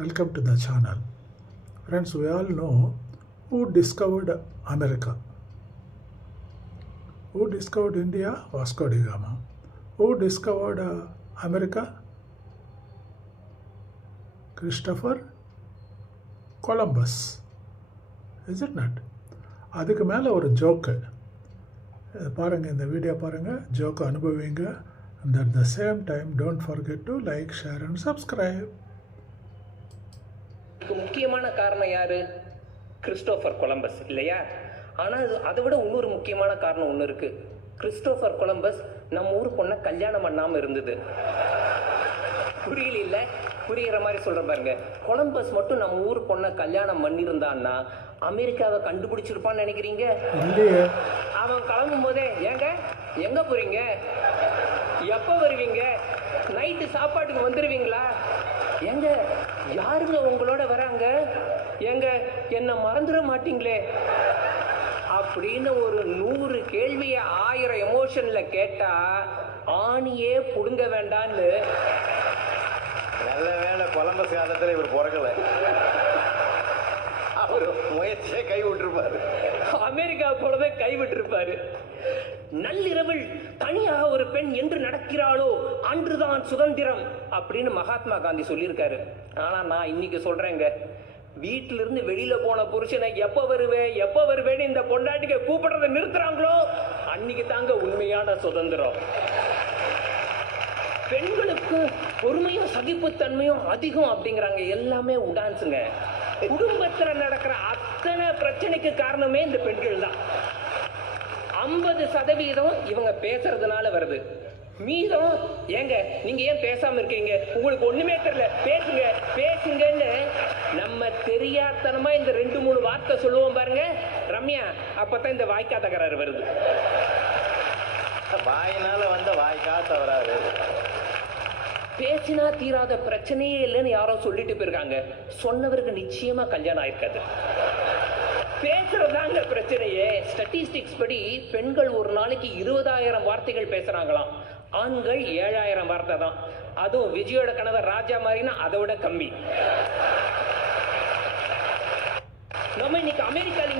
Welcome to the channel. Friends, we all know who discovered America. Who discovered India? Vasco da Gama. Who discovered America? Christopher Columbus. Is it not? அதுக்கு மேலே ஒரு joke பாருங்கள், இந்த video பாருங்கள், joke அனுபவிங்க. And at the same time, don't forget to like, share and subscribe. முக்கியமான காரணம் யாரு? Christopher Columbus இல்லையா? ஆனால் அதை விட இன்னொரு முக்கியமான காரணம் ஒன்று இருக்கு. கிறிஸ்டோபர் கொலம்பஸ் நம்ம ஊர் பொண்ணை கல்யாணம் பண்ணாமல் இருந்தது. புரியல இல்லை? புரிகிற மாதிரி சொல்கிற பாருங்க. கொலம்பஸ் மட்டும் நம்ம ஊர் பொண்ணை கல்யாணம் பண்ணியிருந்தான்னா அமெரிக்காவை கண்டுபிடிச்சிருப்பான்னு நினைக்கிறீங்க? அவன் கிளம்பும் போதே எங்க போறீங்க, எப்போ வருவீங்க, நைட்டு சாப்பாட்டுக்கு வந்துடுவீங்களா, யாருங்க உங்களோட வராங்க, என்ன மறந்துட மாட்டீங்களே அப்படின்னு ஒரு 100 கேள்வியை 1000 எமோஷன்ல கேட்டா ஆணியே புடுங்க வேண்டான்னு. நல்ல வேலை கொலம்பஸ் காலத்தில் இவர் பிறக்கல, அவர் முயற்சியை கைவிட்டிருப்பாரு, அமெரிக்கா போலவே கைவிட்டிருப்பாரு. நள்ளிரவில் தனியாக ஒரு பெண் என்று நடக்கிறாளோ அன்றுதான் சுதந்திரம் அப்படின்னு மகாத்மா காந்தி சொல்லியிருக்காரு. ஆனா நான் இன்னைக்கு சொல்றேங்க, வீட்டில இருந்து வெளியில போன புருஷனை எப்ப வருவேன்னு இந்த பொண்டாட்டிக்க கூப்பிடுறதை நிறுத்துறாங்களோ அன்னைக்கு தாங்க உண்மையான சுதந்திரம். பெண்களுக்கு பொறுமையும் சகிப்புத்தன்மையும் அதிகம் அப்படிங்கிறாங்க. எல்லாமே உடான்ஸுங்க. குடும்பத்துல நடக்கிற அத்தனை பிரச்சனைக்கு காரணமே இந்த பெண்கள் தான். 50% இவங்க பேசுறதுனால வருது. மீதம் நீங்க ஏன் பேசாம இருக்கீங்க, உங்களுக்கு ஒண்ணுமே தெரியல, பேசுங்கன்னு நம்ம தெரியாதனமா இந்த 2-3 வார்த்தை சொல்லுவோம் பாருங்க ரம்யா, அப்பதான் இந்த வாய்க்கா தகராறு வருது. வாயினால வந்த வாய்க்கா தவறாது. பேசினா தீராத பிரச்சனையே இல்லைன்னு யாரோ சொல்லிட்டு போயிருக்காங்க. சொன்னவருக்கு நிச்சயமா கல்யாணம் ஆயிருக்காது. பேசுறதாங்க பிரச்சனையே. ஸ்டாட்டிஸ்டிக்ஸ் படி பெண்கள் ஒரு நாளைக்கு 20,000 வார்த்தைகள் பேசுறாங்களாம், ஆண்கள் 7,000 வார்த்தை தான். அதுவும் விஜயோட கணவர் ராஜா மாதிரினா அதை விட கம்மி. நம்ம இன்னைக்கு அமெரிக்கால